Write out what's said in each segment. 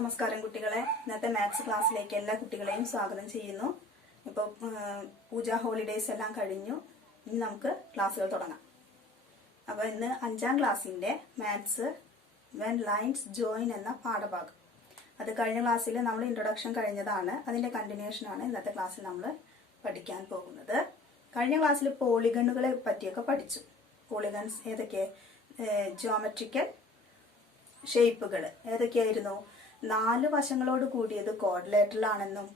നമസ്കാരം കുട്ടികളെ. ഇന്നത്തെ മാത്സ് ക്ലാസ്സിലേക്ക് എല്ലാ കുട്ടികളെയും സ്വാഗതം ചെയ്യുന്നു. ഇപ്പോൾ പൂജ ഹോളിഡേയ്സ് എല്ലാം കഴിഞ്ഞു. ഇനി നമുക്ക് ക്ലാസ്സുകൾ തുടങ്ങാം. അപ്പോൾ ഇന്ന് 5ാം ക്ലാസ്സിൻ്റെ മാത്സ് വെൻ ലൈൻസ് ജോയിൻ എന്ന പാഠഭാഗം. അത് കഴിഞ്ഞ ക്ലാസ്സിൽ നമ്മൾ ഇൻട്രൊഡക്ഷൻ കഴിഞ്ഞതാണ്. അതിൻ്റെ കണ്ടിന്യൂഷനാണ് ഇന്നത്തെ ക്ലാസ്സിൽ നമ്മൾ പഠിക്കാൻ പോകുന്നത്. കഴിഞ്ഞ ക്ലാസ്സിൽ പോളിഗണുകളെ പറ്റിയൊക്കെ പഠിച്ചു. പോളിഗൺസ് ഏതൊക്കെ? ജിയോമെട്രിക്കൽ ഷേപ്പുകൾ ഏതൊക്കെയായിരുന്നു? 4 വശങ്ങളോട് കൂടിയത് ക്വാഡ്രിലേറ്ററൽ ആണെന്നും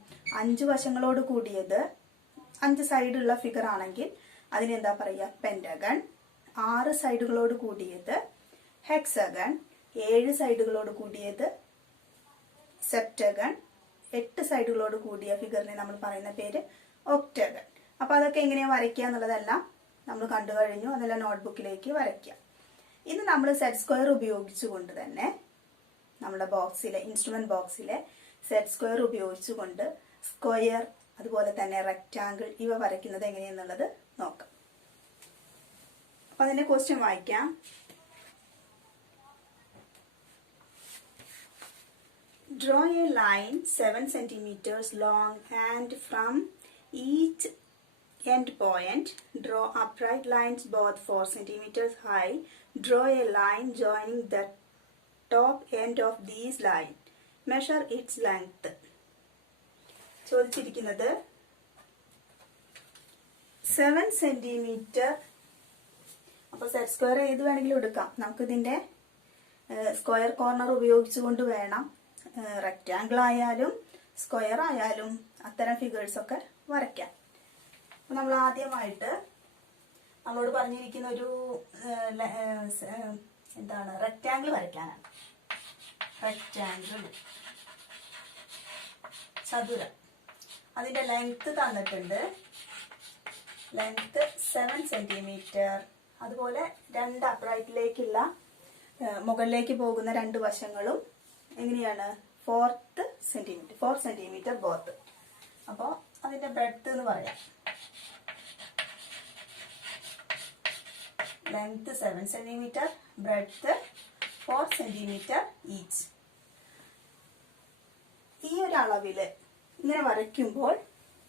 5 വശങ്ങളോട് കൂടിയത് 5 സൈഡുള്ള ഫിഗർ ആണെങ്കിൽ അതിനെന്താ പറയുക? പെന്റഗൺ. 6 സൈഡുകളോട് കൂടിയത് ഹെക്സഗൺ. 7 സൈഡുകളോട് കൂടിയത് സെപ്റ്റഗൺ. 8 സൈഡുകളോട് കൂടിയ ഫിഗറിനെ നമ്മൾ പറയുന്ന പേര് ഒക്ടഗൺ. അപ്പൊ അതൊക്കെ എങ്ങനെയാ വരയ്ക്കുക എന്നുള്ളതെല്ലാം നമ്മൾ കണ്ടു കഴിഞ്ഞു. അതെല്ലാം നോട്ട്ബുക്കിലേക്ക് വരയ്ക്കുക. ഇന്ന് നമ്മൾ സെറ്റ് സ്ക്വയർ ഉപയോഗിച്ചുകൊണ്ട് തന്നെ നമ്മുടെ ബോക്സിലെ ഇൻസ്ട്രുമെന്റ് ബോക്സിലെ സെറ്റ് സ്ക്വയർ ഉപയോഗിച്ചുകൊണ്ട് സ്ക്വയർ അതുപോലെ തന്നെ റെക്റ്റാങ്കിൾ ഇവ വരയ്ക്കുന്നത് എങ്ങനെയെന്നുള്ളത് നോക്കാം. അപ്പൊ അതിന്റെ ക്വസ്റ്റ്യൻ വായിക്കാം. Draw a line 7 centimeters long and from each end point draw upright lines both 4 centimeters high. Draw a line joining the top end of these lines. Measure its length. ചോദിച്ചിരിക്കുന്നത് 7 centimetre. അപ്പോൾ set square ഏത് വേണമെങ്കിലും എടുക്കാം. നമുക്കിതിന്റെ square corner ഉപയോഗിച്ചുകൊണ്ട് വേണം rectangle ആയാലും square ആയാലും അത്തരം ഫിഗേഴ്സ് ഒക്കെ വരയ്ക്കാൻ. അപ്പോൾ നമ്മൾ ആദ്യമായിട്ട് നമ്മളോട് പറഞ്ഞിരിക്കുന്ന ഒരു എന്താണ്? റെക്റ്റാങ്കിൾ വരയ്ക്കാനാണ്. റെക്റ്റാങ്കിൾ ചതുരം. അതിന്റെ ലെങ്ത് തന്നിട്ടുണ്ട്. Length 7 centimetre. അതുപോലെ 2 അപ്രൈറ്റിലേക്കുള്ള മുകളിലേക്ക് പോകുന്ന 2 വശങ്ങളും എങ്ങനെയാണ്? 4 സെന്റിമീറ്റർ ബോത്ത്. അപ്പോൾ അതിന്റെ ബ്രെഡ്ത്ത് എന്ന് പറയാം. Length 7 centimetre, breadth 4 centimetre each. ഈ ഒരു അളവില് ഇങ്ങനെ വരയ്ക്കുമ്പോൾ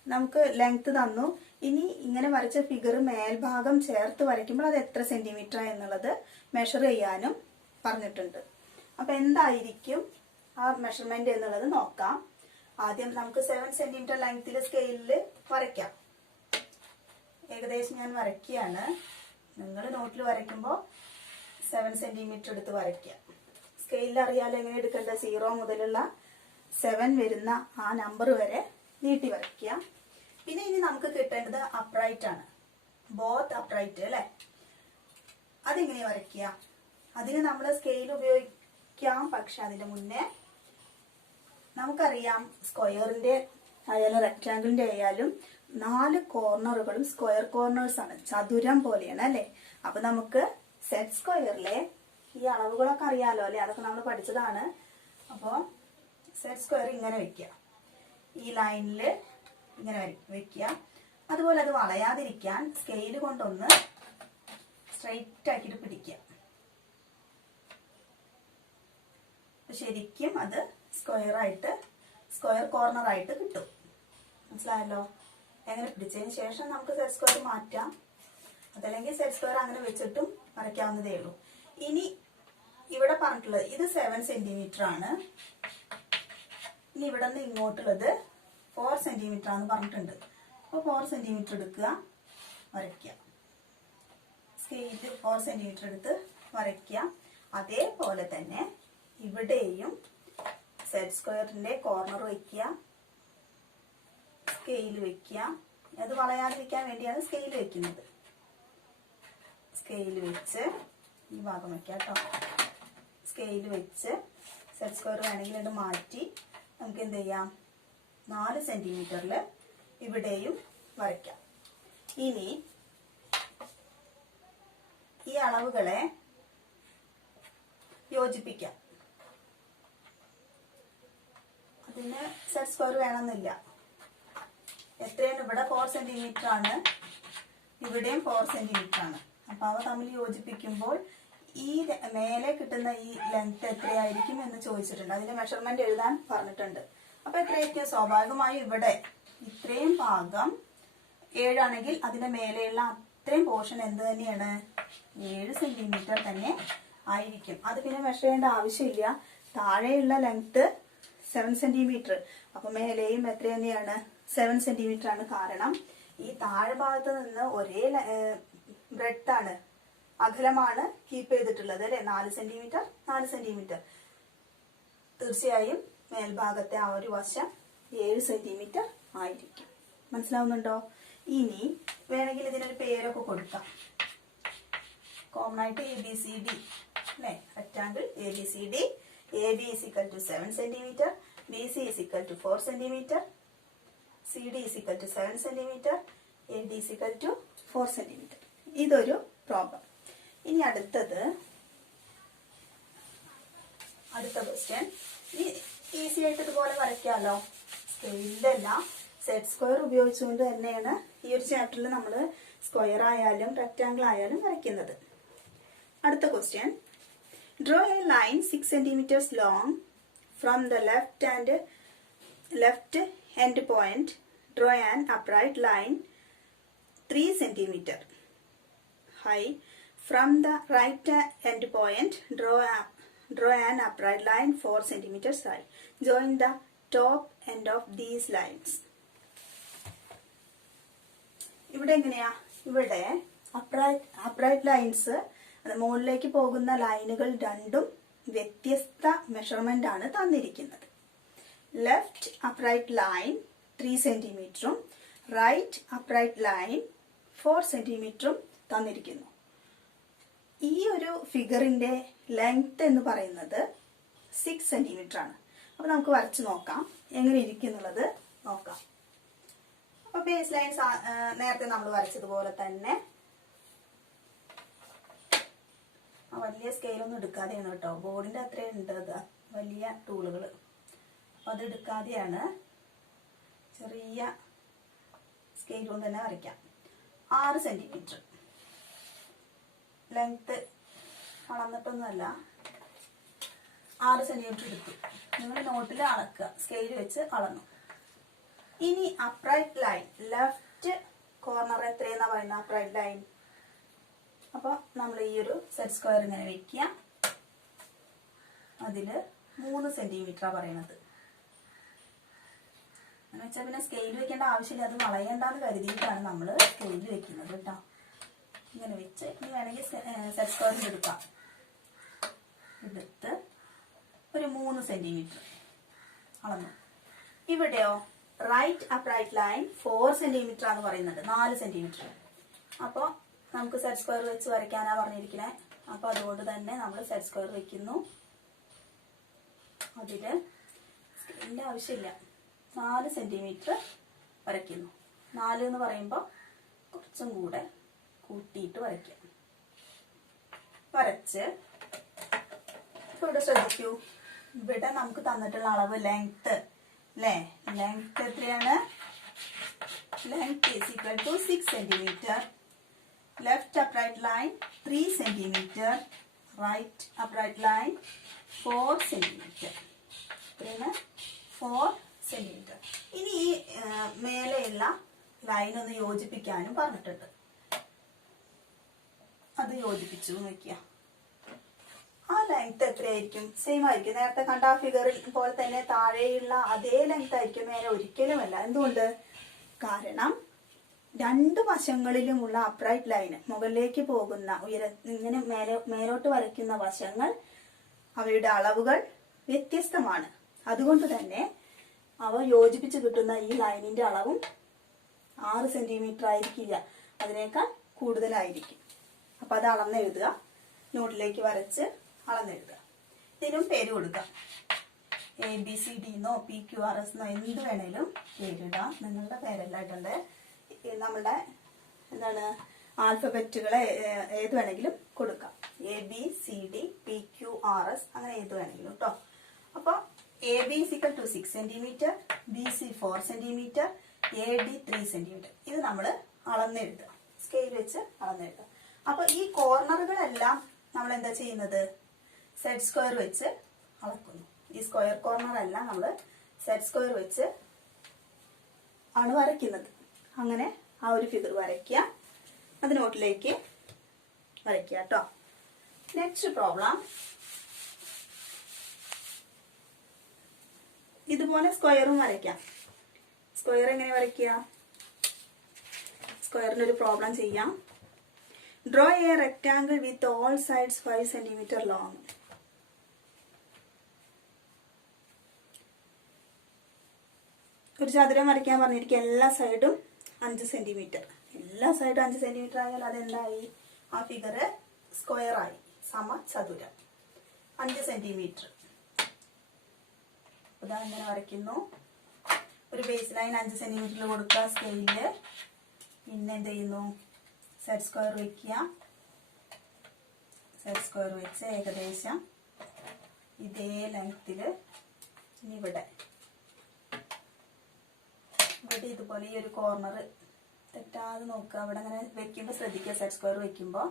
നമുക്ക് ലെങ്ത് തന്നു. ഇനി ഇങ്ങനെ വരച്ച ഫിഗർ മേൽഭാഗം ചേർത്ത് വരയ്ക്കുമ്പോൾ അത് എത്ര സെന്റിമീറ്റർ എന്നുള്ളത് മെഷർ ചെയ്യാനും പറഞ്ഞിട്ടുണ്ട്. അപ്പൊ എന്തായിരിക്കും ആ മെഷർമെന്റ് എന്നുള്ളത് നോക്കാം. ആദ്യം നമുക്ക് 7 സെന്റിമീറ്റർ ലെങ്ത്തിൽ സ്കെയിലിൽ വരയ്ക്കാം. ഏകദേശം ഞാൻ വരയ്ക്കുകയാണ്. നിങ്ങൾ നോട്ടിൽ വരയ്ക്കുമ്പോൾ 7 സെന്റിമീറ്റർ എടുത്ത് വരയ്ക്കുക. സ്കെയിലിൽ അറിയാലോ എങ്ങനെ എടുക്കേണ്ടത്. 0 മുതലുള്ള 7 വരുന്ന ആ നമ്പർ വരെ നീട്ടി വരയ്ക്കുക. പിന്നെ ഇനി നമുക്ക് കിട്ടേണ്ടത് അപ്രൈറ്റ് ആണ്. ബോത്ത് അപ്രൈറ്റ് അല്ലെ? അതെങ്ങനെ വരയ്ക്കുക? അതിന് നമ്മൾ സ്കെയിൽ ഉപയോഗിക്കാം. പക്ഷെ അതിന്റെ മുന്നേ നമുക്കറിയാം സ്ക്വയറിന്റെ ആയാലും റെക്റ്റാങ്കിളിന്റെ ആയാലും 4 കോർണറുകളും സ്ക്വയർ കോർണേഴ്സ് ആണ്. ചതുരം പോലെയാണ് അല്ലെ? അപ്പൊ നമുക്ക് സെറ്റ് സ്ക്വയറിലെ ഈ അളവുകളൊക്കെ അറിയാലോ അല്ലെ? അതൊക്കെ നമ്മൾ പഠിച്ചതാണ്. അപ്പോ സെറ്റ് സ്ക്വയർ ഇങ്ങനെ വെക്കുക. ഈ ലൈനില് ഇങ്ങനെ വെക്കുക. അതുപോലെ അത് വളയാതിരിക്കാൻ സ്കെയിൽ കൊണ്ടൊന്ന് സ്ട്രെയിറ്റ് ആക്കിയിട്ട് പിടിക്കുക. ശരിക്കും അത് സ്ക്വയർ കോർണർ ആയിട്ട് കിട്ടും. മനസ്സിലായല്ലോ? എങ്ങനെ പിടിച്ചതിന് ശേഷം നമുക്ക് സെറ്റ് സ്ക്വയർ മാറ്റാം. അതല്ലെങ്കിൽ സെറ്റ് സ്ക്വയർ അങ്ങനെ വെച്ചിട്ടും വരയ്ക്കാവുന്നതേ ഉള്ളൂ. ഇനി ഇവിടെ പറഞ്ഞിട്ടുള്ളത് ഇത് 7 സെന്റിമീറ്റർ ആണ്. ഇനി ഇവിടെ നിന്ന് ഇങ്ങോട്ടുള്ളത് 4 സെന്റിമീറ്റർ ആണെന്ന് പറഞ്ഞിട്ടുണ്ട്. അപ്പോൾ 4 സെന്റിമീറ്റർ എടുക്കുക, വരയ്ക്കുക. സ്കെയിലിൽ 4 സെന്റിമീറ്റർ എടുത്ത് വരയ്ക്കുക. അതേപോലെ തന്നെ ഇവിടെയും സെറ്റ് സ്ക്വയറിന്റെ കോർണർ വയ്ക്കുക, സ്കെയിൽ വെക്കുക. അത് വളയാതിരിക്കാൻ വേണ്ടിയാണ് സ്കെയിൽ വെക്കുന്നത്. സ്കെയിൽ വെച്ച് ഈ ഭാഗം വെക്കാം കേട്ടോ. സ്കെയിൽ വെച്ച് സെറ്റ് സ്ക്വയർ വേണമെങ്കിൽ അത് മാറ്റി നമുക്ക് എന്ത് ചെയ്യാം? 4 സെന്റിമീറ്ററിൽ ഇവിടെയും വരയ്ക്കാം. ഇനി ഈ അളവുകളെ യോജിപ്പിക്കാം. അതിന് സെറ്റ് സ്ക്വയർ വേണമെന്നില്ല. എത്രയാണ്? ഇവിടെ 4 സെന്റിമീറ്റർ ആണ്, ഇവിടെയും 4 സെന്റിമീറ്റർ ആണ്. അപ്പൊ അവ തമ്മിൽ യോജിപ്പിക്കുമ്പോൾ ഈ മേലെ കിട്ടുന്ന ഈ ലെങ്ത് എത്രയായിരിക്കും എന്ന് ചോദിച്ചിട്ടുണ്ട്. അതിന്റെ മെഷർമെന്റ് എഴുതാൻ പറഞ്ഞിട്ടുണ്ട്. അപ്പൊ എത്രയായിരിക്കും? സ്വാഭാവികമായും ഇവിടെ ഇത്രയും ഭാഗം 7 ആണെങ്കിൽ അതിന്റെ മേലെയുള്ള അത്രയും പോർഷൻ എന്ത് തന്നെയാണ്? 7 സെന്റിമീറ്റർ തന്നെ ആയിരിക്കും. അത് പിന്നെ മെഷർ ചെയ്യേണ്ട ആവശ്യമില്ല. താഴെയുള്ള ലെങ്ത് 7 സെന്റിമീറ്റർ, അപ്പൊ മേലെയും എത്ര തന്നെയാണ്? 7 സെന്റിമീറ്റർ ആണ്. കാരണം ഈ താഴെ ഭാഗത്ത് നിന്ന് ഒരേ ബ്രെഡ്ത്ത് ആണ്, അകലമാണ് കീപ്പ് ചെയ്തിട്ടുള്ളത് അല്ലെ? 4 സെന്റിമീറ്റർ 4 സെന്റിമീറ്റർ. തീർച്ചയായും മേൽഭാഗത്തെ ആ ഒരു വശം 7 സെന്റിമീറ്റർ ആയിരിക്കും. മനസ്സിലാവുന്നുണ്ടോ? ഇനി വേണമെങ്കിൽ ഇതിനൊരു പേരൊക്കെ കൊടുക്കാം. കോമൺ ആയിട്ട് ABCD അല്ലെ? Rectangle ABCD. AB is equal to 7 centimeter, BC is equal to 4 centimeter, CD is equal to 7 centimeter, AD is equal to 4 centimeter. ഇതൊരു പ്രോബ്ലം. ഇനി അടുത്ത ക്വസ്റ്റ്യൻ ഈസി ആയിട്ട് ഇതുപോലെ വരയ്ക്കാമല്ലോ. സ്കെയിലല്ല, സെറ്റ് സ്ക്വയർ ഉപയോഗിച്ചുകൊണ്ട് തന്നെയാണ് ഈ ഒരു ചാപ്റ്ററിൽ നമ്മൾ സ്ക്വയർ ആയാലും റെക്ടാങ്കിൾ ആയാലും വരയ്ക്കുന്നത്. അടുത്ത question, draw a line 6 centimeters long from the left end point. Draw an upright line 3 centimeter high from the right end point. Draw an upright line 4 centimeters high. Join the top end of these lines. ഇവിടെ എങ്ങനെയാ? ഇവിടെ upright lines, മുകളിലേക്ക് പോകുന്ന ലൈനുകൾ രണ്ടും വ്യത്യസ്ത measurement ആണ് തന്നിരിക്കുന്നത്. ലെഫ്റ്റ് അപ്രൈറ്റ് ലൈൻ 3 സെന്റിമീറ്ററും റൈറ്റ് അപ്രൈറ്റ് ലൈൻ 4 സെന്റിമീറ്ററും തന്നിരിക്കുന്നു. ഈ ഒരു ഫിഗറിന്റെ ലെങ്ത് എന്ന് പറയുന്നത് 6 സെന്റിമീറ്റർ ആണ്. അപ്പൊ നമുക്ക് വരച്ചു നോക്കാം എങ്ങനെ ഇരിക്കുന്നുള്ളത് നോക്കാം. അപ്പൊ ബേസ് ലൈൻസ് നേരത്തെ നമ്മൾ വരച്ചതുപോലെ തന്നെ വലിയ സ്കെയിലൊന്നും എടുക്കാതെയാണ് കേട്ടോ. ബോർഡിന്റെ അത്രയും ഉണ്ട് വലിയ ടൂളുകൾ, അത് എടുക്കാതെയാണ്, ചെറിയ സ്കെയിൽ കൊണ്ട് തന്നെ വരയ്ക്കാം. 6 സെന്റിമീറ്റർ ലെങ്ത് അളന്നിട്ടൊന്നുമല്ല, 6 സെന്റിമീറ്റർ എടുത്തു. നിങ്ങൾ നോട്ടിൽ അളക്കുക, സ്കെയിൽ വെച്ച് അളന്നു. ഇനി അപ്രൈറ്റ് ലൈൻ, ലെഫ്റ്റ് കോർണർ എത്രയെന്നാ പറയുന്നത്? Upright line. അപ്പൊ നമ്മൾ ഈ ഒരു സെറ്റ് സ്ക്വയർ ഇങ്ങനെ വെക്കുക. അതില് 3 സെന്റിമീറ്ററാ പറയണത്. എന്ന് വെച്ചാൽ പിന്നെ സ്കെയിൽ വെക്കേണ്ട ആവശ്യമില്ല, അത് വളയണ്ടെന്ന് കരുതിയിട്ടാണ് നമ്മൾ സ്കെയിൽ വെക്കുന്നത് കേട്ടോ. ഇങ്ങനെ വെച്ച് ഇനി വേണമെങ്കിൽ സെറ്റ് സ്ക്വയർ എടുക്കാം. എടുത്ത് ഒരു 3 സെന്റിമീറ്റർ അളന്നു. ഇവിടെയോ റൈറ്റ് അപ്രൈറ്റ് ലൈൻ 4 സെന്റിമീറ്റർ ആണ് പറയുന്നത്, 4 സെന്റിമീറ്റർ. അപ്പോൾ നമുക്ക് സെറ്റ് സ്ക്വയർ വെച്ച് വരയ്ക്കാനാ പറഞ്ഞിരിക്കണേ. അപ്പൊ അതുകൊണ്ട് തന്നെ നമ്മൾ സെറ്റ് സ്ക്വയർ വെക്കുന്നു. അതില് സ്കെയിലിന്റെ ആവശ്യമില്ല, 4 സെന്റിമീറ്റർ വരയ്ക്കുന്നു. 4 എന്ന് പറയുമ്പോൾ കുറച്ചും കൂടെ കൂട്ടിയിട്ട് വരയ്ക്കാം. വരച്ച് ഇവിടെ ശ്രദ്ധിക്കൂ, ഇവിടെ നമുക്ക് തന്നിട്ടുള്ള അളവ് ലെങ്ത് അല്ലേ? ലെങ്ത് എത്രയാണ്? Length is equal to 6 centimetre. Left upright line 3 centimetre, right upright line 4 centimetre. ഇത്രയാണ് 4 സെന്റിമീറ്റർ. ഇനി ഈ മേലെയുള്ള ലൈൻ ഒന്ന് യോജിപ്പിക്കാനും പറഞ്ഞിട്ടുണ്ട്. അത് യോജിപ്പിച്ചു നോക്കിയ ആ ലെങ്ത് എത്രയായിരിക്കും? സെയിം ആയിരിക്കും. നേരത്തെ കണ്ട ആ ഫിഗറിൽ പോലെ തന്നെ താഴെയുള്ള അതേ ലെങ്ത് ആയിരിക്കും, മേലെ ഒരിക്കലുമല്ല. എന്തുകൊണ്ട്? കാരണം 2 വശങ്ങളിലുമുള്ള അപ്രൈറ്റ് ലൈന്, മുകളിലേക്ക് പോകുന്ന ഇങ്ങനെ മേലോട്ട് വരയ്ക്കുന്ന വശങ്ങൾ, അവയുടെ അളവുകൾ വ്യത്യസ്തമാണ്. അതുകൊണ്ട് തന്നെ അവ യോജിപ്പിച്ച് കിട്ടുന്ന ഈ ലൈനിന്റെ അളവും 6 സെന്റിമീറ്റർ ആയിരിക്കില്ല, അതിനേക്കാൾ കൂടുതലായിരിക്കും. അപ്പൊ അത് അളന്നെഴുതുക, നോട്ടിലേക്ക് വരച്ച് അളന്നെഴുതുക. ഇതിനും പേര് കൊടുക്കാം. ABCD എന്നോ PQRS എന്നോ എന്ത് വേണേലും പേരിടാം. നിങ്ങളുടെ പേരെല്ലാം ഇടണ്ടേ. നമ്മളുടെ എന്താണ് ആൽഫബറ്റുകളെ ഏത് വേണമെങ്കിലും കൊടുക്കാം. ABCD PQRS അങ്ങനെ ഏത് വേണമെങ്കിലും കേട്ടോ. അപ്പൊ AB is equal to 6 centimetre, BC 4 centimetre, AD 3 centimetre. ഇത് നമ്മൾ അളന്നെഴുതുക, സ്കെയിൽ വെച്ച് അളന്നെഴുതുക. അപ്പൊ ഈ കോർണറുകളെല്ലാം നമ്മൾ എന്താ ചെയ്യുന്നത്? സെറ്റ് സ്ക്വയർ വെച്ച് അളക്കുന്നു. ഈ സ്ക്വയർ കോർണർ അല്ല, നമ്മൾ സെറ്റ് സ്ക്വയർ വെച്ച് ആണ് വരയ്ക്കുന്നത്. അങ്ങനെ ആ ഒരു ഫിഗർ വരയ്ക്കുക, അത് നോട്ടിലേക്ക് വരയ്ക്കുക കേട്ടോ. നെക്സ്റ്റ് പ്രോബ്ലം, ഇതുപോലെ സ്ക്വയറും വരയ്ക്കാം. സ്ക്വയർ എങ്ങനെ വരയ്ക്കുക? സ്ക്വയറിന്റെ ഒരു പ്രോബ്ലം ചെയ്യാം. Draw a rectangle with all sides 5 cm long. ഒരു ചതുരം വരയ്ക്കാൻ പറഞ്ഞിരിക്കുക. എല്ലാ സൈഡും 5 cm. എല്ലാ സൈഡും 5 cm ആയാൽ അതെന്തായി? ആ ഫിഗർ സ്ക്വയർ ആയി, സമചതുരം 5 cm. ഇതാ ഇങ്ങനെ വരയ്ക്കുന്നു. ഒരു ബേസ് ലൈൻ 5 cm കൊടുക്കുക സ്കെയിലില്. പിന്നെ എന്ത് ചെയ്യുന്നു? സെറ്റ് സ്ക്വയർ വയ്ക്കുക. സെറ്റ് സ്ക്വയർ വെച്ച് ഏകദേശം ഇതേ ലെങ്ത്തില് ഇവിടെ ഇതുപോലെ ഈ ഒരു കോർണർ തെറ്റാതെ നോക്കുക. അവിടെ അങ്ങനെ വെക്കുമ്പോൾ ശ്രദ്ധിക്കുക. സെറ്റ് സ്ക്വയർ വെക്കുമ്പോൾ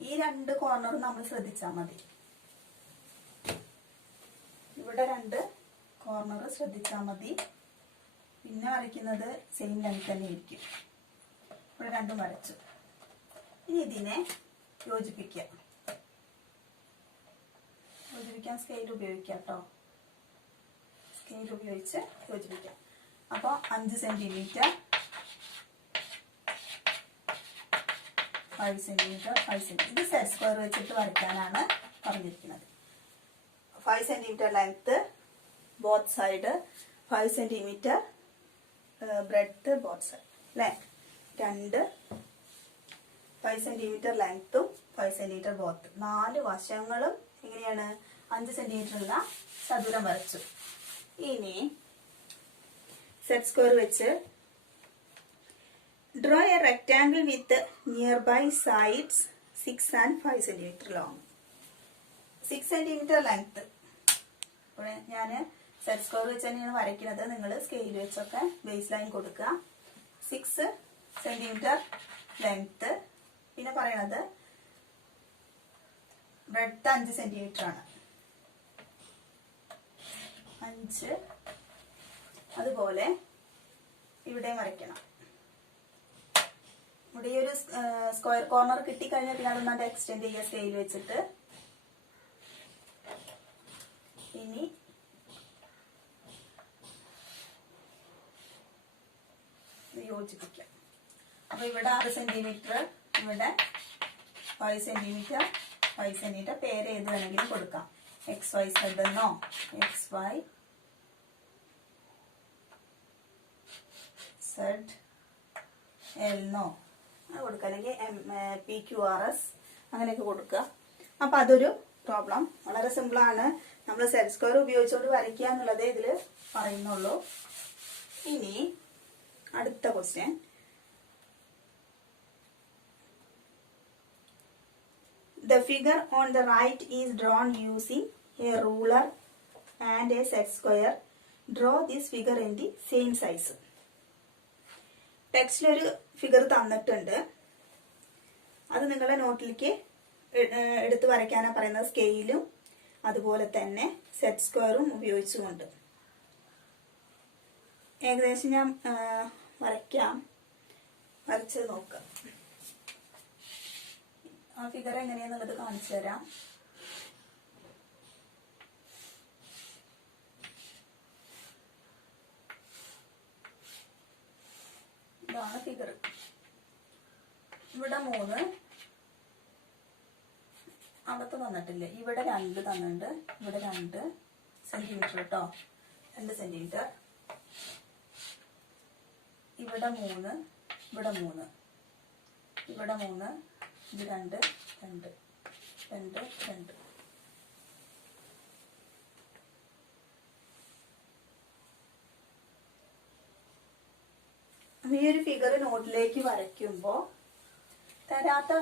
ഈ 2 കോർണറും നമ്മൾ ശ്രദ്ധിച്ചാൽ മതി. ഇവിടെ 2 കോർണർ ശ്രദ്ധിച്ചാൽ മതി. പിന്നെ വരയ്ക്കുന്നത് സെയിം ലെങ്ത് തന്നെ ഇരിക്കും. ഇവിടെ 2 വരച്ചു. ഇനി ഇതിനെ യോജിപ്പിക്കുക. യോജിപ്പിക്കാൻ സ്കെയിൽ ഉപയോഗിക്കാം കേട്ടോ. സ്കെയിൽ ഉപയോഗിച്ച് യോജിപ്പിക്കാം. അപ്പോൾ 5 cm, 5 cm, 5 cm. ഇത് സെറ്റ് സ്ക്വയർ വെച്ചിട്ട് വരയ്ക്കാനാണ് പറഞ്ഞിരിക്കുന്നത്. 5 cm length both side, 5 cm breadth both side അല്ലേ. 5 cm ലെങ്ത്തും 5 cm ബോത്ത്. 4 വശങ്ങളും എങ്ങനെയാണ്? 5 cm ഉള്ള ചതുരം വരച്ചു. ഇനി സെറ്റ് സ്ക്വയർ വെച്ച് draw a rectangle with near by sides 6 and 5 cm long. 6 cm length. ഇവിടെ ഞാൻ സെറ്റ് സ്ക്വയർ വെച്ച് തന്നെയാണ് വരയ്ക്കുന്നത്. നിങ്ങൾ സ്കെയിൽ വെച്ചൊക്കെ ബേസ് ലൈൻ കൊടുക്കുക. 6 cm ലെങ്ത്. പിന്നെ പറയണത് ബ്രെഡ്ത്ത് 5 cm ആണ്. 5. അതുപോലെ ഇവിടെ വരയ്ക്കണം. ഇവിടെ ഈ ഒരു സ്ക്വയർ കോർണർ കിട്ടിക്കഴിഞ്ഞാൽ പിന്നെ അതൊന്നാണ്ട് എക്സ്റ്റെൻഡ് ചെയ്യുക സ്കെയിൽ വെച്ചിട്ട്. ഇനി യോജിപ്പിക്കാം. അപ്പൊ ഇവിടെ 6 cm, ഇവിടെ 5 cm, 5 cm. പേര് ഏത് വേണമെങ്കിലും കൊടുക്കാം. XYZ എന്നോ XY Z എന്നോ കൊടുക്കുക. അല്ലെങ്കിൽ PQRS അങ്ങനെയൊക്കെ കൊടുക്കുക. അപ്പൊ അതൊരു പ്രോബ്ലം. വളരെ സിമ്പിളാണ്. നമ്മൾ സെറ്റ് സ്ക്വയർ ഉപയോഗിച്ചുകൊണ്ട് വരയ്ക്കുക എന്നുള്ളതേ ഇതിൽ പറയുന്നുള്ളൂ. ഇനി അടുത്ത question, the figure on the right is drawn using a ruler and a set square. Draw this figure in the same size. ടെക്സ്റ്റിലൊരു ഫിഗർ തന്നിട്ടുണ്ട്. അത് നിങ്ങളുടെ നോട്ടിലേക്ക് എടുത്ത് വരയ്ക്കാനാണ് പറയുന്നത്. സ്കെയിലും അതുപോലെ തന്നെ സെറ്റ് സ്ക്വയറും ഉപയോഗിച്ചുകൊണ്ട്. ഏകദേശം ഞാൻ വരയ്ക്കാം. വരച്ച് നോക്കാം. ആ ഫിഗർ എങ്ങനെയാന്നുള്ളത് കാണിച്ചു തരാം. ഇതാണ് ഫിഗർ. ഇവിടെ 3, അകത്ത് തന്നിട്ടില്ല. ഇവിടെ 2 തന്നിട്ടുണ്ട്. ഇവിടെ 2 cm കേട്ടോ. 2 cm. ഇവിടെ 3, ഇവിടെ 3, ഇവിടെ 3, ഇത് 2, 2, 2, 2. ഈ ഒരു ഫിഗർ നോട്ടിലേക്ക് വരയ്ക്കുമ്പോൾ തരാത്ത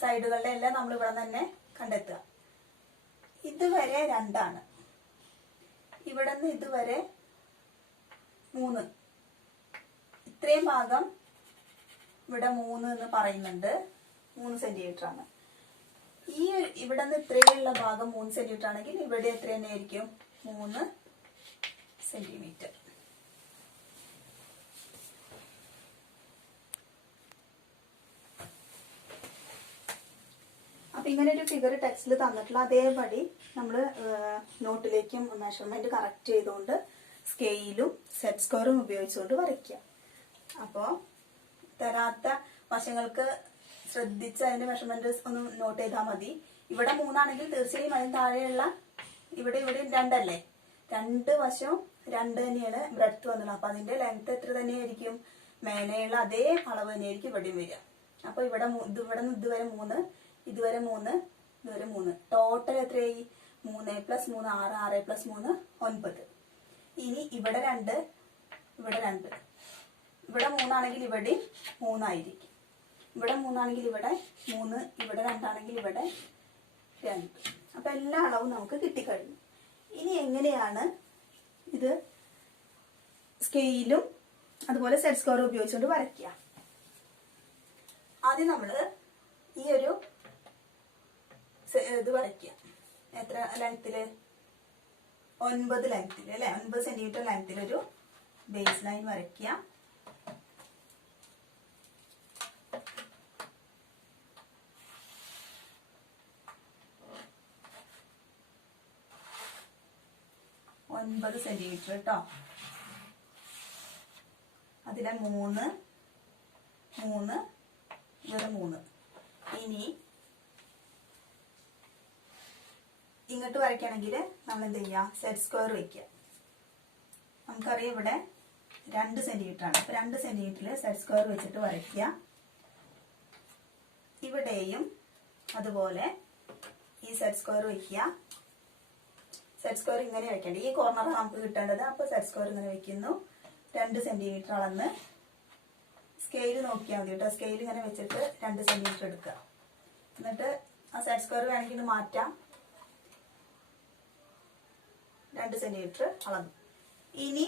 സൈഡുകളുടെ എല്ലാം നമ്മൾ ഇവിടെ തന്നെ കണ്ടെത്തുക. ഇതുവരെ 2 ഇവിടെ നിന്ന് ഇതുവരെ 3. ഇത്രയും ഭാഗം ഇവിടെ 3 എന്ന് പറയുന്നുണ്ട്. 3 സെന്റിമീറ്റർ ആണ്. ഈ ഇവിടെ നിന്ന് ഇത്രയുള്ള ഭാഗം 3 സെന്റിമീറ്റർ ആണെങ്കിൽ ഇവിടെ എത്ര തന്നെയായിരിക്കും? 3 സെന്റിമീറ്റർ. അപ്പൊ ഇങ്ങനെ ഒരു ഫിഗർ ടെക്സ്റ്റിൽ തന്നിട്ടുള്ള അതേപടി നമ്മൾ നോട്ടിലേക്കും മെഷർമെന്റ് കറക്റ്റ് ചെയ്തുകൊണ്ട് സ്കെയിലും സെറ്റ് സ്ക്വയറും ഉപയോഗിച്ചുകൊണ്ട് വരയ്ക്കുക. അപ്പോൾ തരാത്ത വശങ്ങൾക്ക് ശ്രദ്ധിച്ച് അതിന്റെ മെഷർമെന്റ് ഒന്ന് നോട്ട് ചെയ്താൽ മതി. ഇവിടെ 3 ആണെങ്കിൽ തീർച്ചയായും അതിന് താഴെയുള്ള ഇവിടെ 2 അല്ലേ? 2 വശവും 2 തന്നെയാണ് ബ്രെഡ്ത്ത് വന്നുള്ളത്. അപ്പൊ അതിന്റെ ലെങ്ത് എത്ര തന്നെയായിരിക്കും? മേലെയുള്ള അതേ അളവ് തന്നെയായിരിക്കും ഇവിടെയും വരിക. അപ്പൊ ഇവിടെ ഇവിടെ നിന്ന് ഇതുവരെ 3, ഇതുവരെ 3, ഇതുവരെ 3. ടോട്ടൽ എത്രയായി? 3 + 3 6, 6 + 3 9. ഇനി ഇവിടെ 2, ഇവിടെ 2. ഇവിടെ 3 ആണെങ്കിൽ ഇവിടെ 3 ആയിരിക്കും. ഇവിടെ 3 ആണെങ്കിൽ ഇവിടെ 3, ഇവിടെ 2 ആണെങ്കിൽ ഇവിടെ 2. അപ്പൊ എല്ലാ അളവും നമുക്ക് കിട്ടിക്കഴിഞ്ഞു. ഇനി എങ്ങനെയാണ് ഇത് സ്കെയിലും അതുപോലെ സെറ്റ് സ്ക്വയറും ഉപയോഗിച്ചുകൊണ്ട് വരയ്ക്കുക? ആദ്യം നമ്മള് ഈ ഒരു ഇത് വരയ്ക്കുക. എത്ര ലെങ്ത്തില്? 9 ലെങ്ത്തില് അല്ലെ? 9 സെന്റിമീറ്റർ ലെങ്ത്തിലൊരു ബേസ് ലൈൻ വരയ്ക്കുക. സെന്റിമീറ്റർ കേട്ടോ. അതിലെ 3, 3, ഇവിടെ 3. ഇനി ഇങ്ങോട്ട് വരയ്ക്കുകയാണെങ്കിൽ നമ്മൾ എന്ത് ചെയ്യുക? സെറ്റ് സ്ക്വയർ വയ്ക്കുക. നമുക്കറിയാം ഇവിടെ 2 സെന്റിമീറ്റർ ആണ്. അപ്പൊ 2 സെന്റിമീറ്ററിൽ സെറ്റ് സ്ക്വയർ വെച്ചിട്ട് വരയ്ക്കുക. ഇവിടെയും അതുപോലെ ഈ സെറ്റ് സ്ക്വയർ വയ്ക്കുക. സെറ്റ് സ്ക്വയർ ഇങ്ങനെ വെക്കേണ്ടത്. ഈ കോർണർ നമുക്ക് കിട്ടേണ്ടത്. അപ്പൊ സെറ്റ് സ്ക്വയർ ഇങ്ങനെ വെക്കുന്നു. 2 സെന്റിമീറ്റർ അളന്ന് സ്കെയിൽ നോക്കിയാൽ മതി കേട്ടോ. സ്കെയിൽ ഇങ്ങനെ വെച്ചിട്ട് 2 സെന്റിമീറ്റർ എടുക്കുക. എന്നിട്ട് ആ സെറ്റ് സ്ക്വയർ വേണമെങ്കിൽ മാറ്റാം. 2 സെന്റിമീറ്റർ അളന്നു. ഇനി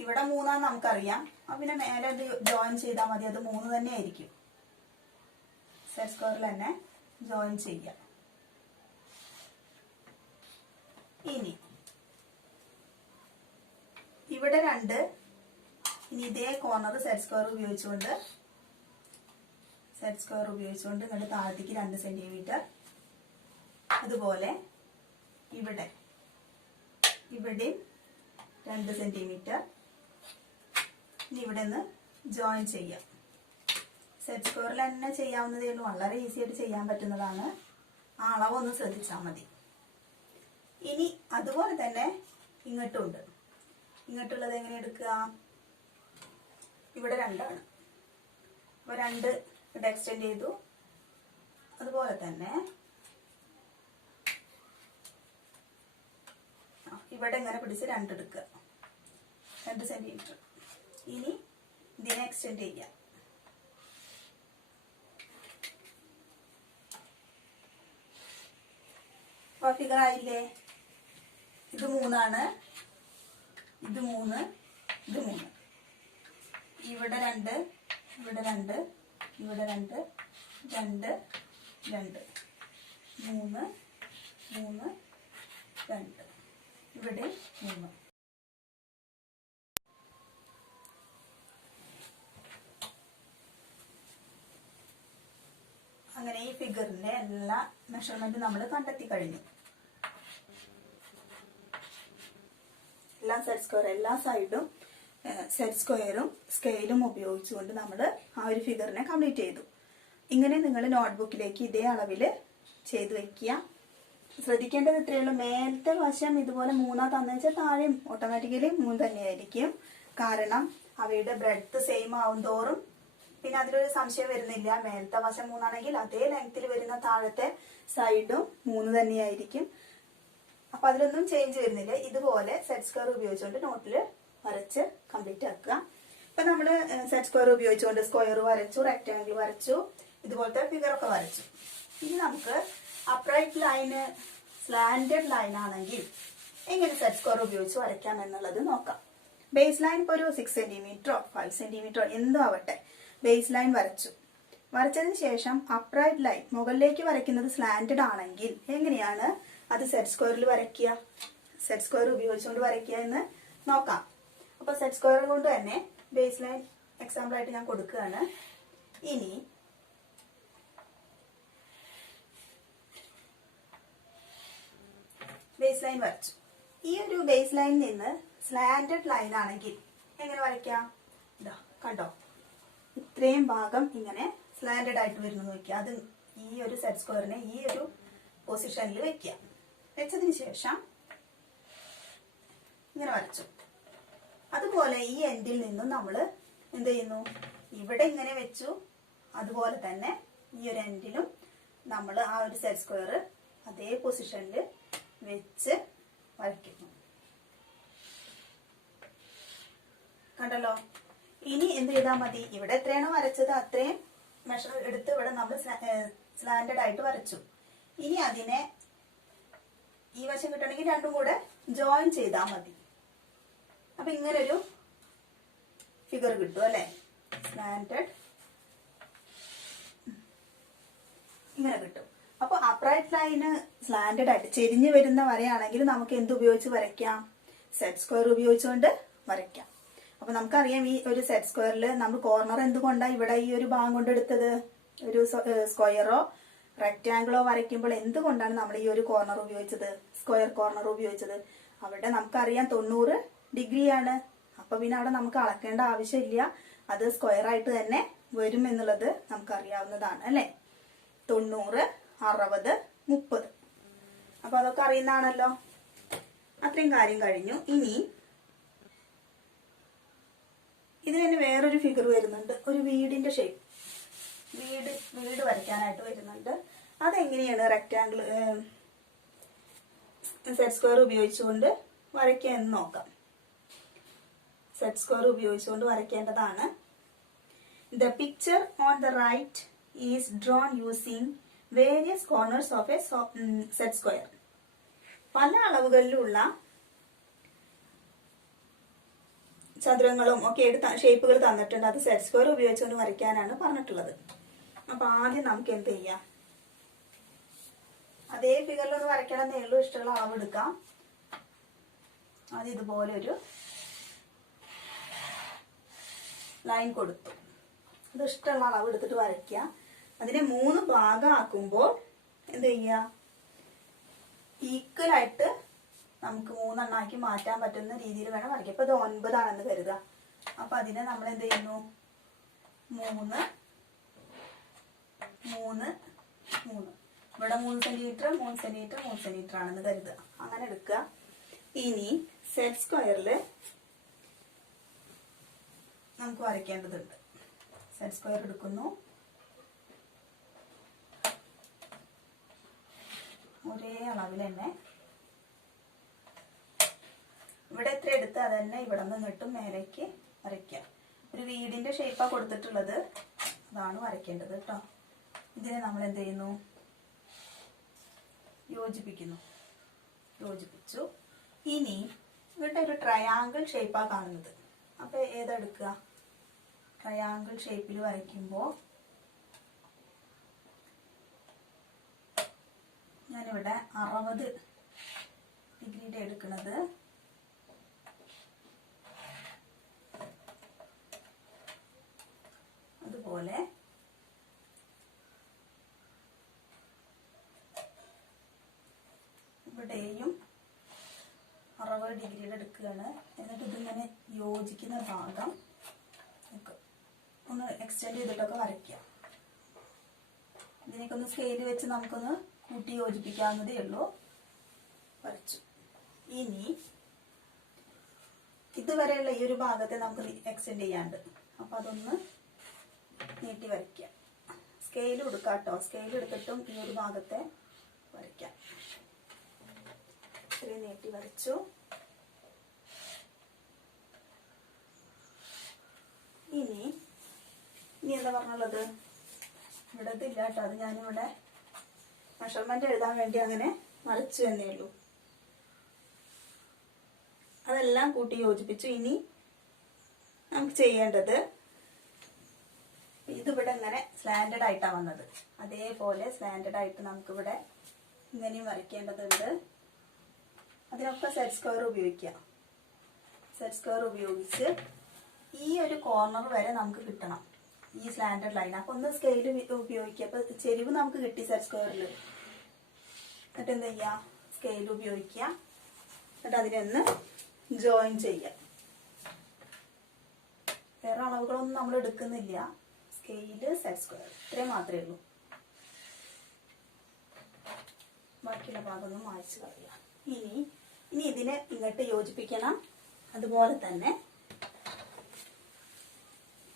ഇവിടെ 3 ആണെന്ന് നമുക്കറിയാം. അപ്പൊ പിന്നെ നേരെ അത് ജോയിൻ ചെയ്താൽ മതി. അത് 3 തന്നെ ആയിരിക്കും. സെറ്റ് സ്ക്വയറിൽ തന്നെ ജോയിൻ ചെയ്യാം. ഇനി ഇവിടെ 2. ഇനി ഇതേ കോർണർ സെറ്റ് സ്ക്വയർ ഉപയോഗിച്ചുകൊണ്ട് ഇങ്ങോട്ട് താഴത്തേക്ക് 2 സെന്റിമീറ്റർ. അതുപോലെ ഇവിടെയും 2 സെന്റിമീറ്റർ. ഇനി ഇവിടെ നിന്ന് ജോയിൻ ചെയ്യാം. സെറ്റ് സ്ക്വയറിൽ തന്നെ ചെയ്യാവുന്നതേ ഉള്ളൂ. വളരെ ഈസി ആയിട്ട് ചെയ്യാൻ പറ്റുന്നതാണ്. ആ അളവൊന്ന് ശ്രദ്ധിച്ചാൽ മതി. ഇനി അതുപോലെ തന്നെ ഇങ്ങോട്ടുണ്ട്. ഇങ്ങോട്ടുള്ളത് എങ്ങനെ എടുക്കുക? ഇവിടെ 2 ആണ്. അപ്പൊ 2 ഇവിടെ എക്സ്റ്റെൻഡ് ചെയ്തു. അതുപോലെ തന്നെ ഇവിടെ ഇങ്ങനെ പിടിച്ച് 2 എടുക്കുക. 2 സെന്റിമീറ്റർ. ഇനി ഇതിനെ എക്സ്റ്റെൻഡ് ചെയ്യാം. ഫിഗർ ആയില്ലേ? ഇത് 3 ആണ്. ഇത് 3, ഇത് 3. ഇവിടെ 2, ഇവിടെ 2, ഇവിടെ 2, 2, 2, 3, 3, 2. ഇവിടെ 3. അങ്ങനെ ഈ ഫിഗറിന്റെ എല്ലാ മെഷർമെന്റും നമ്മൾ കണ്ടെത്തി കഴിഞ്ഞു. സെറ്റ് സ്ക്വയർ എല്ലാ സൈഡും സെറ്റ് സ്ക്വയറും സ്കെയിലും ഉപയോഗിച്ചുകൊണ്ട് നമ്മൾ ആ ഒരു ഫിഗറിനെ കംപ്ലീറ്റ് ചെയ്തു. ഇങ്ങനെ നിങ്ങൾ നോട്ട്ബുക്കിലേക്ക് ഇതേ അളവിൽ ചെയ്ത് വെക്കുക. ശ്രദ്ധിക്കേണ്ടത് ഇത്രയുള്ളൂ. മേലത്തെ വശം ഇതുപോലെ 3 തന്നു വെച്ചാൽ താഴെയും ഓട്ടോമാറ്റിക്കലി 3 തന്നെയായിരിക്കും. കാരണം അവയുടെ ബ്രെഡ്ത്ത് സെയിം ആവും തോറും പിന്നെ അതിലൊരു സംശയം വരുന്നില്ല. മേലത്തെ വശം 3 ആണെങ്കിൽ അതേ ലെങ്ത്തിൽ വരുന്ന താഴത്തെ സൈഡും 3 തന്നെയായിരിക്കും. അപ്പൊ അതിലൊന്നും ചേഞ്ച് വരുന്നില്ല. ഇതുപോലെ സെറ്റ് സ്ക്വയർ ഉപയോഗിച്ചുകൊണ്ട് നോട്ടിൽ വരച്ച് കംപ്ലീറ്റ് ആക്കുക. ഇപ്പൊ നമ്മള് സെറ്റ് സ്ക്വയർ ഉപയോഗിച്ചുകൊണ്ട് സ്ക്വയർ വരച്ചു, റെക്ടാങ്കിൾ വരച്ചു, ഇതുപോലത്തെ ഫിഗർ ഒക്കെ വരച്ചു. ഇനി നമുക്ക് അപ്രൈറ്റ് ലൈന് സ്ലാന്റഡ് ലൈൻ ആണെങ്കിൽ എങ്ങനെ സെറ്റ് സ്ക്വയർ ഉപയോഗിച്ച് വരയ്ക്കാം എന്നുള്ളത് നോക്കാം. ബേസ് ലൈൻ ഇപ്പോൾ ഒരു 6 സെന്റിമീറ്ററോ 5 സെന്റിമീറ്ററോ എന്തോ ആവട്ടെ, ബേസ് ലൈൻ വരച്ചു. വരച്ചതിന് ശേഷം അപ്രൈറ്റ് ലൈൻ മുകളിലേക്ക് വരയ്ക്കുന്നത് സ്ലാന്റഡ് ആണെങ്കിൽ എങ്ങനെയാണ് അത് സെറ്റ് സ്ക്വയറിൽ വരയ്ക്കുക, സെറ്റ് സ്ക്വയർ ഉപയോഗിച്ചുകൊണ്ട് വരയ്ക്കുക എന്ന് നോക്കാം. അപ്പൊ സെറ്റ് സ്ക്വയർ കൊണ്ട് തന്നെ ബേസ് ലൈൻ എക്സാമ്പിൾ ആയിട്ട് ഞാൻ കൊടുക്കുകയാണ്. ഇനി ബേസ് ലൈൻ വരച്ചു. ഈ ഒരു ബേസ് ലൈനിൽ നിന്ന് സ്ലാന്റഡ് ലൈൻ ആണെങ്കിൽ എങ്ങനെ വരയ്ക്കാം? ഇതാ കണ്ടോ, ഇത്രയും ഭാഗം ഇങ്ങനെ സ്ലാന്റഡ് ആയിട്ട് വരുന്നു നോക്കിയാൽ അത് ഈ ഒരു സെറ്റ് സ്ക്വയറിനെ ഈ ഒരു പൊസിഷനിൽ വെക്കുക. വെച്ചതിന് ശേഷം ഇങ്ങനെ വരച്ചു. അതുപോലെ ഈ എൻഡിൽ നിന്നും നമ്മൾ എന്ത് ചെയ്യുന്നു, ഇവിടെ ഇങ്ങനെ വെച്ചു. അതുപോലെ തന്നെ ഈ ഒരു എൻഡിലും നമ്മൾ ആ ഒരു സെറ്റ് സ്ക്വയർ അതേ പൊസിഷനിൽ വെച്ച് വരയ്ക്കുന്നു. കണ്ടല്ലോ. ഇനി എന്ത് ചെയ്താൽ മതി, ഇവിടെ എത്രയാണോ വരച്ചത് അത്രയും മെഷർ എടുത്ത് ഇവിടെ നമ്മൾ സ്ലാന്റഡ് ആയിട്ട് വരച്ചു. ഇനി അതിനെ ഈ വശം കിട്ടണമെങ്കിൽ രണ്ടും കൂടെ ജോയിൻ ചെയ്താൽ മതി. അപ്പൊ ഇങ്ങനൊരു ഫിഗർ കിട്ടും അല്ലെ, സ്ലാന്റഡ് ഇങ്ങനെ കിട്ടും. അപ്പൊ അപ്രൈറ്റ് ലൈന് സ്ലാന്റഡ് ആയിട്ട് ചെരിഞ്ഞു വരുന്ന വരയാണെങ്കിൽ നമുക്ക് എന്ത് ഉപയോഗിച്ച് വരയ്ക്കാം, സെറ്റ് സ്ക്വയർ ഉപയോഗിച്ചുകൊണ്ട് വരയ്ക്കാം. അപ്പൊ നമുക്കറിയാം ഈ ഒരു സെറ്റ് സ്ക്വയറിൽ നമ്മൾ കോർണർ എന്തുകൊണ്ടാണ് ഇവിടെ ഈ ഒരു ഭാഗം കൊണ്ട് എടുത്തത്, ഒരു സ്ക്വയറോ റെക്റ്റാങ്കിളോ വരയ്ക്കുമ്പോൾ എന്തുകൊണ്ടാണ് നമ്മൾ ഈ ഒരു കോർണർ ഉപയോഗിച്ചത്, സ്ക്വയർ കോർണർ ഉപയോഗിച്ചത്? അവിടെ നമുക്കറിയാം 90 ഡിഗ്രിയാണ്. അപ്പൊ പിന്നെ അവിടെ നമുക്ക് അളക്കേണ്ട ആവശ്യമില്ല, അത് സ്ക്വയർ ആയിട്ട് തന്നെ വരും എന്നുള്ളത് നമുക്കറിയാവുന്നതാണ് അല്ലെ. 90, 60, 30. അപ്പൊ അതൊക്കെ അറിയുന്നതാണല്ലോ. അത്രയും കാര്യം കഴിഞ്ഞു. ഇനി ഇതിന് തന്നെ വേറൊരു ഫിഗർ വരുന്നുണ്ട്, ഒരു വീടിന്റെ ഷേപ്പ്. വീട് വരയ്ക്കാനായിട്ട് വരുന്നുണ്ട്. അതെങ്ങനെയാണ് റെക്റ്റാങ്കിൾ സെറ്റ് സ്ക്വയർ ഉപയോഗിച്ചുകൊണ്ട് വരയ്ക്കുക എന്ന് നോക്കാം. സെറ്റ് സ്ക്വയർ ഉപയോഗിച്ചുകൊണ്ട് വരയ്ക്കേണ്ടതാണ്. The picture on the right is drawn using various corners of a set square. പല അളവുകളിലുള്ള ചതുരങ്ങളും ഒക്കെ ഷേപ്പുകൾ തന്നിട്ടുണ്ട്. അത് സെറ്റ് സ്ക്വയർ ഉപയോഗിച്ചുകൊണ്ട് വരയ്ക്കാനാണ് പറഞ്ഞിട്ടുള്ളത്. അപ്പൊ ആദ്യം നമുക്ക് എന്ത് ചെയ്യാം, അതേ ഫിഗറിൽ ഒന്ന് വരയ്ക്കണമെന്നേ ഉള്ളൂ. ഇഷ്ടമുള്ള അളവ് എടുക്കാം. ആദ്യം ഇതുപോലെ ഒരു ലൈൻ കൊടുത്തു. അത് ഇഷ്ടമുള്ള അളവ് എടുത്തിട്ട് വരയ്ക്കുക. അതിനെ 3 ഭാഗമാക്കുമ്പോൾ എന്ത് ചെയ്യുക, ഈക്വൽ ആയിട്ട് നമുക്ക് 3 എണ്ണാക്കി മാറ്റാൻ പറ്റുന്ന രീതിയിൽ വേണം വരയ്ക്കുക. ഇപ്പൊ ഇത് 9 ആണെന്ന് കരുതുക. അപ്പൊ അതിനെ നമ്മൾ എന്ത് ചെയ്യുന്നു, 3, 3, 3. ഇവിടെ 3 സെന്റിമീറ്റർ 3 സെന്റിമീറ്റർ 3 സെന്റിമീറ്റർ ആണെന്ന് കരുതുക. അങ്ങനെ എടുക്കുക. ഇനി സെറ്റ് സ്ക്വയറിൽ നമുക്ക് വരയ്ക്കേണ്ടതുണ്ട്. സെറ്റ് സ്ക്വയർ എടുക്കുന്നു. ഒരേ അളവിൽ തന്നെ ഇവിടെ എത്ര എടുത്ത് അത് തന്നെ ഇവിടെ നിന്ന് ഇങ്ങോട്ടും മേലേക്ക് വരയ്ക്കാം. ഒരു വീടിന്റെ ഷേപ്പാണ് കൊടുത്തിട്ടുള്ളത്, അതാണ് വരയ്ക്കേണ്ടത് കേട്ടോ. ഇതിനെ നമ്മൾ എന്ത് ചെയ്യുന്നു, യോജിപ്പിക്കുന്നു. യോജിപ്പിച്ചു. ഇനി ഇവിടെ ഒരു ട്രയാങ്കിൾ ഷേപ്പാണ് കാണുന്നത്. അപ്പൊ ഏതെടുക്കുക, ട്രയാങ്കിൾ ഷേപ്പിൽ വരയ്ക്കുമ്പോൾ ഞാനിവിടെ 60 ഡിഗ്രിയുടെ എടുക്കുന്നത്. അതുപോലെ ഇവിടെയും 60 ഡിഗ്രിയുടെ എടുക്കുകയാണ്. എന്നിട്ട് ഇതിങ്ങനെ യോജിക്കുന്ന ഭാഗം ഒന്ന് എക്സ്റ്റെൻഡ് ചെയ്തിട്ടൊക്കെ വരയ്ക്കുക. ഇതിനൊക്കെ ഒന്ന് സ്കെയിൽ വെച്ച് നമുക്കൊന്ന് കൂട്ടി യോജിപ്പിക്കാവുന്നതേ ഉള്ളൂ. വരച്ചു. ഇനി ഇതുവരെയുള്ള ഈ ഒരു ഭാഗത്തെ നമുക്ക് എക്സ്റ്റെൻഡ് ചെയ്യാണ്ട്, അപ്പൊ അതൊന്ന് നീട്ടി വരയ്ക്കുക. സ്കെയിൽ കൊടുക്കാം കേട്ടോ. സ്കെയിൽ എടുത്തിട്ടും ഈ ഒരു ഭാഗത്തെ വരയ്ക്കാം. ഇത്രയും നീട്ടി വരച്ചു. ഇനി എന്താ പറഞ്ഞുള്ളത്, ഇവിടെ ഇതില്ല കേട്ടോ. അത് ഞാനിവിടെ മെഷർമെന്റ് എഴുതാൻ വേണ്ടി അങ്ങനെ വരച്ചു എന്നേ ഉള്ളൂ. അതെല്ലാം കൂട്ടി യോജിപ്പിച്ചു. ഇനി നമുക്ക് ചെയ്യേണ്ടത് ഇതിവിടെ ഇങ്ങനെ സ്ലാൻഡഡ് ആയിട്ടാണ് വന്നത്. അതേപോലെ സ്ലാൻഡഡ് ആയിട്ട് നമുക്കിവിടെ ഇങ്ങനെയും വരയ്ക്കേണ്ടതുണ്ട്. അതിനൊക്കെ സെറ്റ് സ്ക്വയർ ഉപയോഗിക്കാം. സെറ്റ് സ്ക്വയർ ഉപയോഗിച്ച് ഈ ഒരു കോർണർ വരെ നമുക്ക് കിട്ടണം, ഈ സ്ലാൻഡഡ് ലൈൻ. അപ്പൊ ഒന്ന് സ്കെയിൽ ഉപയോഗിക്കുക. അപ്പൊ ചെരിവ് നമുക്ക് കിട്ടി സെറ്റ് സ്ക്വയറിൽ. എന്നിട്ട് എന്ത് ചെയ്യാം, സ്കെയിൽ ഉപയോഗിക്കുക. എന്നിട്ട് അതിനൊന്ന് ജോയിൻ ചെയ്യാം. വേറെ അളവുകളൊന്നും നമ്മൾ എടുക്കുന്നില്ല. സ്കെയില്, സെറ്റ് സ്ക്വയർ, ഇത്രയും മാത്രമേ ഉള്ളൂ. ബാക്കിയുള്ള ഭാഗമൊന്നും മായ്ച്ചു കളയാം. ഇനി ഇതിനെ ഇങ്ങോട്ട് യോജിപ്പിക്കണം. അതുപോലെ തന്നെ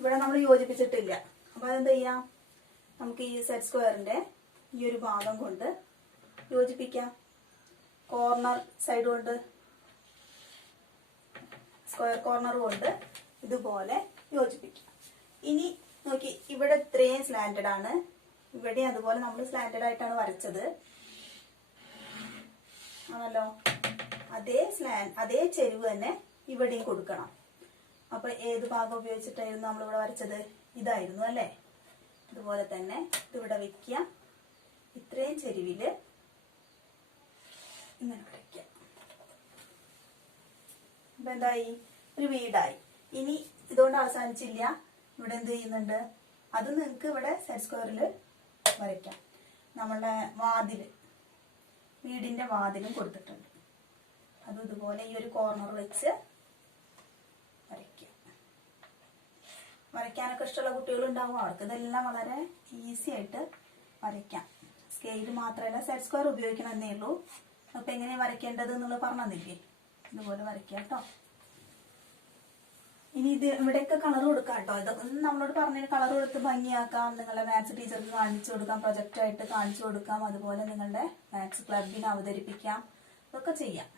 ഇവിടെ നമ്മൾ യോജിപ്പിച്ചിട്ടില്ല. അപ്പൊ അതെന്ത് ചെയ്യാം, നമുക്ക് ഈ സെറ്റ് സ്ക്വയറിന്റെ ഈ ഒരു ഭാഗം കൊണ്ട് യോജിപ്പിക്കാം. കോർണർ സൈഡ് കൊണ്ട്, സ്ക്വയർ കോർണർ കൊണ്ട് ഇതുപോലെ യോജിപ്പിക്കാം. ഇനി നോക്കി, ഇവിടെ ഇത്രയും സ്ലാൻഡഡ് ആണ്. ഇവിടെ അതുപോലെ നമ്മൾ സ്ലാൻഡഡ് ആയിട്ടാണ് വരച്ചത് ആണല്ലോ. അതേ ചെരിവ് തന്നെ ഇവിടെയും കൊടുക്കണം. അപ്പൊ ഏത് ഭാഗം ഉപയോഗിച്ചിട്ടായിരുന്നു നമ്മളിവിടെ വരച്ചത്? ഇതായിരുന്നു അല്ലേ. അതുപോലെ തന്നെ ഇതിവിടെ വെക്കുക. ഇത്രയും ചെരിവില് ഇങ്ങനെ വരയ്ക്കാം. അപ്പൊ എന്തായി, ഒരു വീടായി. ഇനി ഇതുകൊണ്ട് അവസാനിച്ചില്ല. ഇവിടെ എന്ത് ചെയ്യുന്നുണ്ട്, അത് നിങ്ങൾക്ക് ഇവിടെ സെറ്റ് സ്ക്വയറിൽ വരയ്ക്കാം. നമ്മളുടെ വാതില്, വീടിന്റെ വാതിലും കൊടുത്തിട്ടുണ്ട്. അതും ഇതുപോലെ ഈ ഒരു കോർണർ വെച്ച് വരയ്ക്കാം. വരയ്ക്കാനൊക്കെ ഇഷ്ടമുള്ള കുട്ടികളുണ്ടാവും. അവർക്ക് ഇതെല്ലാം വളരെ ഈസി ആയിട്ട് വരയ്ക്കാം. സ്കെയിൽ മാത്രമല്ല, സെറ്റ് സ്ക്വയർ ഉപയോഗിക്കണം എന്നേ ഉള്ളൂ. അപ്പൊ എങ്ങനെയാണ് വരയ്ക്കേണ്ടത് എന്നുള്ളത് പറഞ്ഞു തന്നില്ലേ, ഇതുപോലെ വരയ്ക്കാം കേട്ടോ. ഇനി ഇത് ഇവിടെയൊക്കെ കളർ കൊടുക്കാം കേട്ടോ. ഇതൊക്കെ നമ്മളോട് പറഞ്ഞ കളർ കൊടുത്ത് ഭംഗിയാക്കാം. നിങ്ങളുടെ മാത്സ് ടീച്ചർക്ക് കാണിച്ചു കൊടുക്കാം, പ്രൊജക്റ്റ് ആയിട്ട് കാണിച്ചു കൊടുക്കാം. അതുപോലെ നിങ്ങളുടെ മാത്സ് ക്ലബിന് അവതരിപ്പിക്കാം. ഇതൊക്കെ ചെയ്യാം.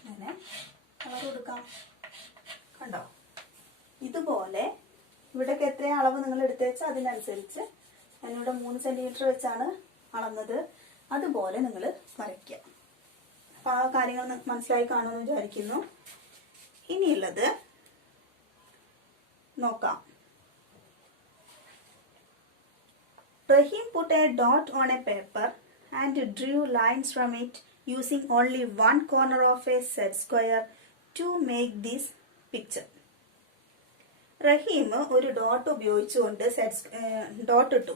അങ്ങനെ കളർ കൊടുക്കാം. കണ്ടോ, ഇതുപോലെ ഇവിടെയൊക്കെ എത്രയും അളവ് നിങ്ങൾ എടുത്തു വെച്ചാൽ അതിനനുസരിച്ച്, ഞാനിവിടെ 3 സെന്റിമീറ്റർ വെച്ചാണ് അളന്നത്. അതുപോലെ നിങ്ങൾ വരയ്ക്കുക. അപ്പൊ ആ കാര്യങ്ങൾ മനസ്സിലായി കാണുമെന്ന് വിചാരിക്കുന്നു. ഇനിയുള്ളത് നോക്കാം. Rahim put a dot on a paper and drew lines from it using only one corner of a set square to make this picture. റഹീം ഒരു ഡോട്ട് ഉപയോഗിച്ചുകൊണ്ട് ഡോട്ട് ഇട്ടു.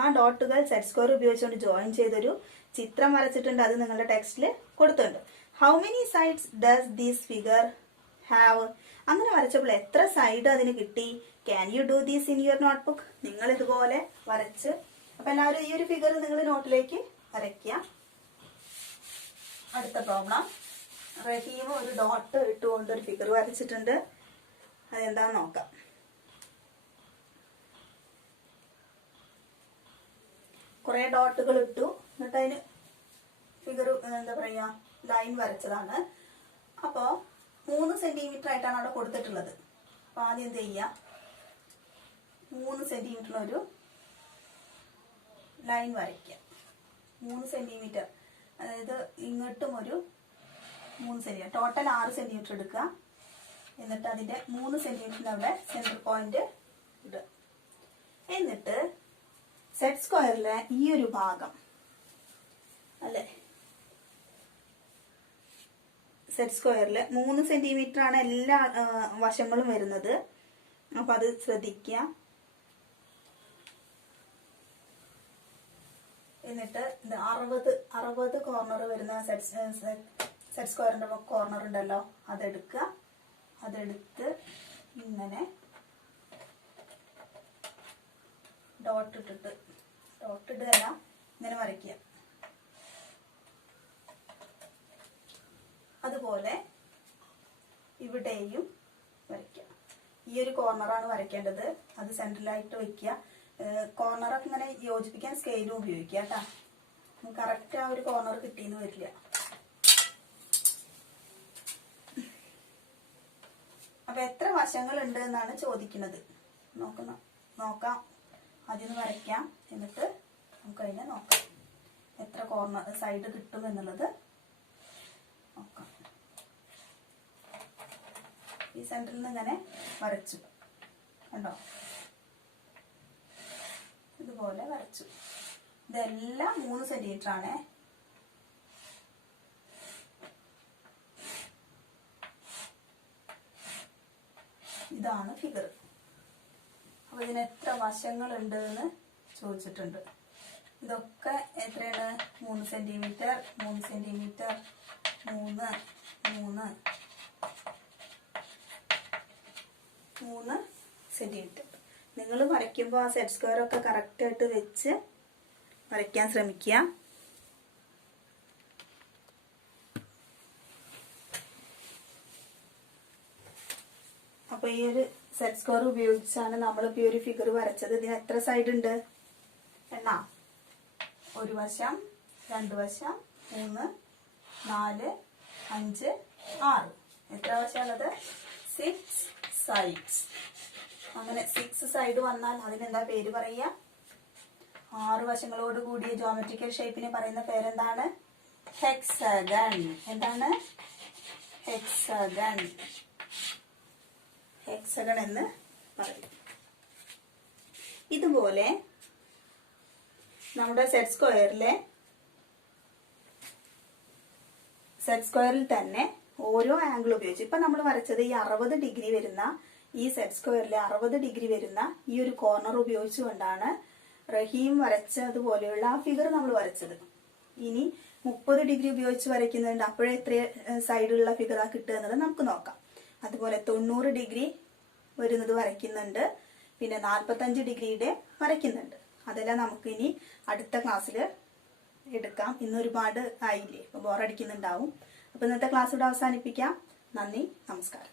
ആ ഡോട്ടുകൾ സെറ്റ് സ്ക്വയർ ഉപയോഗിച്ചുകൊണ്ട് ജോയിൻ ചെയ്തൊരു ചിത്രം വരച്ചിട്ടുണ്ട്. അത് നിങ്ങളുടെ ടെക്സ്റ്റിൽ കൊടുത്തിട്ടുണ്ട്. How many sides does this figure have? അങ്ങനെ വരച്ചപ്പോൾ എത്ര സൈഡ് അതിന് കിട്ടി? Can you do these in your notebook? നിങ്ങൾ ഇതുപോലെ വരച്ച്, അപ്പൊ എല്ലാവരും ഈ ഒരു ഫിഗർ നിങ്ങൾ നോട്ടിലേക്ക് വരയ്ക്കുക. അടുത്ത പ്രോബ്ലം, റഹീം ഒരു ഡോട്ട് ഇട്ടുകൊണ്ട് ഒരു ഫിഗർ വരച്ചിട്ടുണ്ട്. അതെന്താന്ന് നോക്കാം. കുറെ ഡോട്ടുകൾ ഇട്ടു, എന്നിട്ട് അതിന് ഫിഗർ എന്താ പറയാ, ലൈൻ വരച്ചതാണ്. അപ്പോ 3 സെന്റിമീറ്റർ ആയിട്ടാണ് അവിടെ കൊടുത്തിട്ടുള്ളത്. അപ്പൊ ആദ്യം എന്ത് ചെയ്യാ, 3 സെന്റിമീറ്ററിനൊരു ലൈൻ വരയ്ക്കുക. 3 സെന്റിമീറ്റർ, അതായത് ഇങ്ങോട്ടും ഒരു 3 സെന്റിമീറ്റർ, ടോട്ടൽ 6 സെന്റിമീറ്റർ എടുക്കുക. എന്നിട്ട് അതിന്റെ 3 സെന്റിമീറ്ററിന് അവിടെ സെന്റർ പോയിന്റ് ഇടുക. എന്നിട്ട് സെറ്റ് സ്ക്വയറിലെ ഈ ഒരു ഭാഗം അല്ലെ, സെറ്റ് സ്ക്വയറിൽ 3 സെന്റിമീറ്റർ ആണ് എല്ലാ വശങ്ങളും വരുന്നത്. അപ്പൊ അത് ശ്രദ്ധിക്കുക. എന്നിട്ട് 60 കോർണർ വരുന്ന സെറ്റ് സ്ക്വയറിന്റെ കോർണർ ഉണ്ടല്ലോ, അതെടുക്കുക. അതെടുത്ത് ഇങ്ങനെ ഡോട്ട് ഇടുകയല്ല, ഇങ്ങനെ വരയ്ക്കുക. അതുപോലെ ഇവിടെയും വരയ്ക്കുക. ഈ ഒരു കോർണറാണ് വരയ്ക്കേണ്ടത്. അത് സെന്ററിലായിട്ട് വെക്കുക. കോർണറൊക്കെ ഇങ്ങനെ യോജിപ്പിക്കാൻ സ്കെയിലും ഉപയോഗിക്കുക കേട്ടാ. കറക്റ്റ് ആ ഒരു കോർണർ കിട്ടിയെന്ന് വരില്ല. അപ്പൊ എത്ര വശങ്ങൾ ഉണ്ട് എന്നാണ് ചോദിക്കുന്നത്. നോക്കാം. ആദ്യം വരയ്ക്കാം, എന്നിട്ട് നമുക്ക് അതിനെ നോക്കാം എത്ര കോർണർ സൈഡ് കിട്ടും എന്നുള്ളത് നോക്കാം. ഈ സെന്ററിൽ നിന്ന് ഇങ്ങനെ വരച്ചു കണ്ടോ? ഇതുപോലെ വരച്ചു. ഇതെല്ലാം 3 സെന്റിമീറ്റർ ആണേ. ഇതാണ് ഫിഗർ. അപ്പൊ ഇതിന് എത്ര വശങ്ങളുണ്ട് എന്ന് ചോദിച്ചിട്ടുണ്ട്. ഇതൊക്കെ എത്രയാണ്? 3 സെന്റിമീറ്റർ, 3 സെന്റിമീറ്റർ, 3 സെന്റിമീറ്റർ. നിങ്ങൾ വരയ്ക്കുമ്പോൾ ആ സെറ്റ് സ്ക്വയർ ഒക്കെ കറക്റ്റ് ആയിട്ട് വെച്ച് വരയ്ക്കാൻ ശ്രമിക്കുക. അപ്പൊ ഈ ഒരു സെറ്റ് സ്ക്വയർ ഉപയോഗിച്ചാണ് നമ്മളിപ്പോ ഈ ഒരു ഫിഗർ വരച്ചത്. ഇതിന് എത്ര സൈഡ് ഉണ്ട് എന്നാ? ഒരു വശം, 2 വശം, 3, 4, 5, 6. എത്ര വശമുള്ളത്? 6 സൈഡ്സ്. അങ്ങനെ 6 സൈഡ് വന്നാൽ അതിനെന്താ പേര് പറയുക? 6 വശങ്ങളോട് കൂടിയ ജോമെട്രിക്കൽ ഷേപ്പിനെ പറയുന്ന പേരെന്താണ്? ഹെക്സഗൺ. എന്താണ്? ഹെക്സഗൺ. ഹെക്സഗൺ എന്ന് പറയും. ഇതുപോലെ നമ്മുടെ സെറ്റ് സ്ക്വയറിൽ തന്നെ ഓരോ ആംഗിൾ ഉപയോഗിച്ച് ഇപ്പൊ നമ്മൾ വരച്ചത് ഈ 60 ഡിഗ്രി വരുന്ന ഈ സെറ്റ് സ്ക്വയറിലെ 60 ഡിഗ്രി വരുന്ന ഈ ഒരു കോർണർ ഉപയോഗിച്ചുകൊണ്ടാണ് റഹീം വരച്ചതുപോലെയുള്ള ആ ഫിഗർ നമ്മൾ വരച്ചത്. ഇനി 30 ഡിഗ്രി ഉപയോഗിച്ച് വരയ്ക്കുന്നുണ്ട്. അപ്പോഴേ എത്ര സൈഡുള്ള ഫിഗറാ കിട്ടുക എന്നുള്ളത് നമുക്ക് നോക്കാം. അതുപോലെ 90 ഡിഗ്രി വരുന്നത് വരയ്ക്കുന്നുണ്ട്. പിന്നെ 45 ഡിഗ്രിയുടെ വരയ്ക്കുന്നുണ്ട്. അതെല്ലാം നമുക്ക് ഇനി അടുത്ത ക്ലാസ്സിൽ എടുക്കാം. ഇന്ന് ഒരുപാട് ആയില്ലേ, ബോറടിക്കുന്നുണ്ടാവും. അപ്പൊ ഇന്നത്തെ ക്ലാസ് ഇവിടെ അവസാനിപ്പിക്കാം. നന്ദി, നമസ്കാരം.